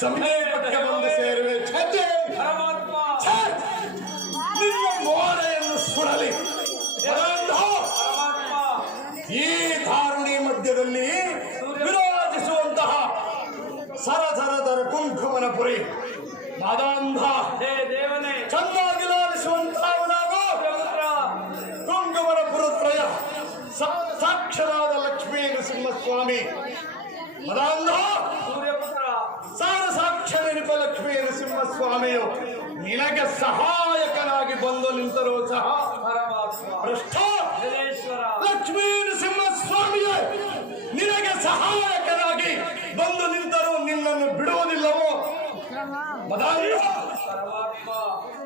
ಸಮೀಪಕ್ಕೆ ಬಂದು ಸೇರುವೆ. ನಿನ್ನ ಮೋರೆಯನ್ನು ಸುಡಲಿ. ಈ ಧಾರಣಿ ಮಧ್ಯದಲ್ಲಿ ವಿರಾಜಿಸುವಂತಹ ಸರಸರದರ ಕುಂಕುಮನ ಪುರಿ ಮಾದಾಂಧ ಚೆನ್ನಾಗಿ ಲಾಲಿಸುವಂತಹವನಾಗೋ ಕುಂಕುಮನ ಪುರತ್ರಯ ಸಾಕ್ಷರಾದ ಲಕ್ಷ್ಮೀ ನರಸಿಂಹಸ್ವಾಮಿ ಮದಾಂಧ ಸಾರ ಸಾಕ್ಷ್ಯ ನೆನಪ ಲಕ್ಷ್ಮೀ ನರಸಿಂಹಸ್ವಾಮಿಯು ನಿನಗೆ ಸಹಾಯಕನಾಗಿ ಬಂದು ನಿಂತರೂ ಸಹ ಭ್ರಷ್ಟ ಲಕ್ಷ್ಮೀ ನರಸಿಂಹಸ್ವಾಮಿಯೇ ನಿನಗೆ ಸಹಾಯಕನಾಗಿ ಬಂದು ನಿಂತರೂ ನಿನ್ನನ್ನು ಬಿಡುವುದಿಲ್ಲವೋ ಮದಾಂಧ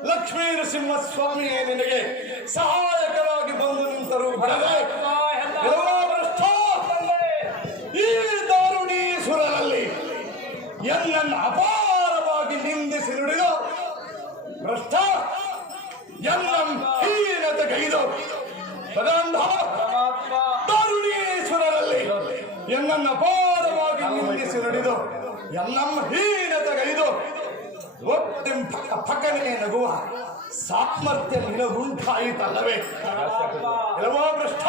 ಲಕ್ಷ್ಮೀ ನರಸಿಂಹಸ್ವಾಮಿಯೇ ನಿನಗೆ ಸಹಾಯಕರಾಗಿ ಬಂದು ನಿಂತರೂ ಬಿಡದೆ ಈ ದಾರುಣೀಸುರನಲ್ಲಿ ಎನ್ನನ್ನು ಅಪಾರವಾಗಿ ನಿಂದಿಸಿ ನುಡಿದು ಭ್ರಷ್ಟ ಎನ್ನಂ ಹೀನತೆಗೈದು ದಾರುಣೀಸುರರಲ್ಲಿ ಎನ್ನನ್ನು ಅಪಾರವಾಗಿ ನಿಂದಿಸಿ ನುಡಿದು ಎನ್ನಂ ಹೀನತೆಗೈದು ಪಕ್ಕನೆ ನಗುವ ಸಾಮರ್ಥ್ಯ ನಿನಗುಂಟಾಯಿತಲ್ಲವೇ? ಕೆಲವೋ ಭ್ರಷ್ಟ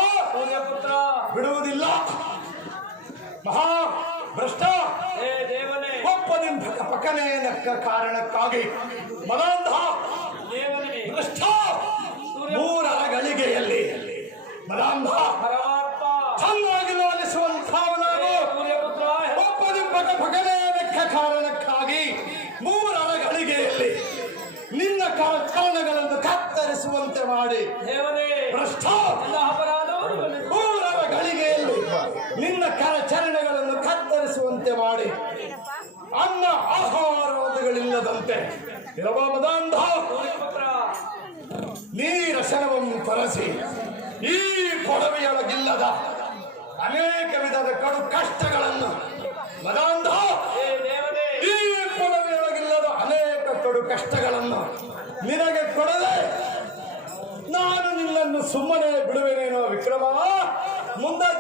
ಬಿಡುವುದಿಲ್ಲ. ಮಹಾ ಭ್ರಷ್ಟ ಒಬ್ಬ ನಿಮ್ಮ ಪಕ್ಕನೆ ನಕ್ಕ ಕಾರಣಕ್ಕಾಗಿ ಮದಾಂಧ ಭ್ರಷ್ಟ ಮೂರರ ಗಳಿಗೆಯಲ್ಲಿ ಮದಾಂಧ ಚೆನ್ನಾಗಿ ಲಾಲಿಸುವಂಥವನಾಗು ಒಬ್ಬ ನಿಮ್ಮ ಪಕ್ಕನೆ ನಕ್ಕ ಕಾರಣಕ್ಕಾಗಿ ಮೂರರ ಗಳಿಗೆಯಲ್ಲಿ ನಿನ್ನ ಚರಣಗಳನ್ನು ಕತ್ತರಿಸುವಂತೆ ಮಾಡಿ ಭ್ರಷ್ಟ ಮೂರರ ಗಳಿಗೆಯಲ್ಲಿ ನಿನ್ನ ಚರಣಗಳನ್ನು ಕತ್ತರಿಸುವಂತೆ ಮಾಡಿ ಅನ್ನ ಆಹಾರಗಳಿಲ್ಲದಂತೆ ಇರವ ಮದಾಂಧ ನೀರಸನವನ್ನು ತರಸಿ ಈ ಕೊಡವೆಯೊಳಗಿಲ್ಲದ ಅನೇಕ ವಿಧದ ಕಡು ಕಷ್ಟಗಳನ್ನು ಮದಾಂಧ ಈ ಕೊಡವೆಯೊಳಗಿಲ್ಲದ ಅನೇಕ ಕಡು ಕಷ್ಟಗಳನ್ನು ನಿನಗೆ ಕೊಡದೆ ನಾನು ನಿನ್ನನ್ನು ಸುಮ್ಮನೆ ಬಿಡುವೆನೇನೋ ವಿಕ್ರಮ ಮುಂದೆ